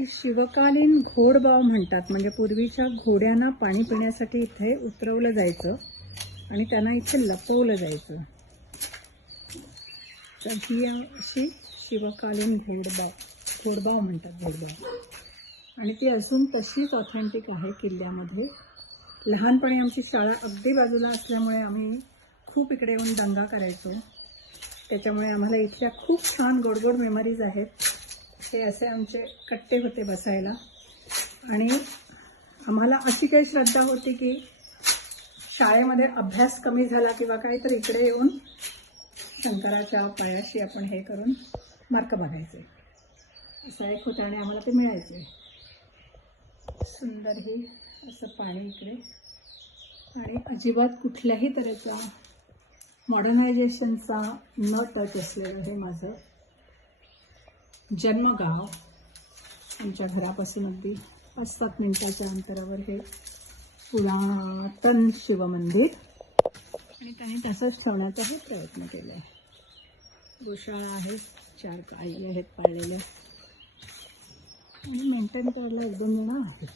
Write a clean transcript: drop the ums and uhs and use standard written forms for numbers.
की शिवकालीन घोडबाव म्हणतात, म्हणजे पूर्वीच्या घोड्यांना पाणी पिण्यासाठी इथे उतरवलं जायचं आणि त्यांना इथे लपवलं जायचं. तर ही अशी शिवकालीन घोडबाव म्हणतात, घोडबाव. आणि ती अजून तशीच ऑथेंटिक आहे किल्ल्यामध्ये. लहानपणी आमची शाळा अगदी बाजूला असल्यामुळे आम्ही खूप इकडे येऊन दंगा करायचो. त्याच्यामुळे आम्हाला इथल्या खूप छान गोड मेमरीज आहेत. हे असे आमचे कट्टे होते बसायला. आणि आम्हाला अशी काही श्रद्धा होती की शाळेमध्ये अभ्यास कमी झाला किंवा काही तर इकडे येऊन शंकराच्या पायाशी आपण हे करून मार्क बघायचे. असं एक होतं आणि आम्हाला ते मिळायचे. सुंदर ही असं पाणी इकडे आणि अजिबात कुठल्याही तऱ्हेचा मॉडर्नायझेशनचा न टच असलेलं हे माझं जन्मगाव. आमच्या घरापासून अगदी 5-7 मिनिटाच्या अंतरावर हे पुरातन शिवमंदिर. आणि त्यांनी तसंच ठेवण्याचाही प्रयत्न केला आहे. गोशाळा आहे, 4 गायी आहेत पाळलेल्या आणि मेंटेन करायला 1-2 जण आहेत.